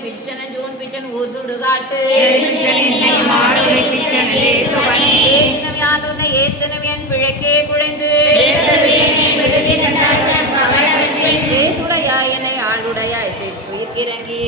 பிச்சன June Pichan ஊசுடுகாட்டு மாடு பிச்சன் நான் உன்னை ஏத்தனவே என் பிழைக்கே குழைந்து. பேசுடையாய் என்னை ஆளுடையாய் செற்று இறங்கி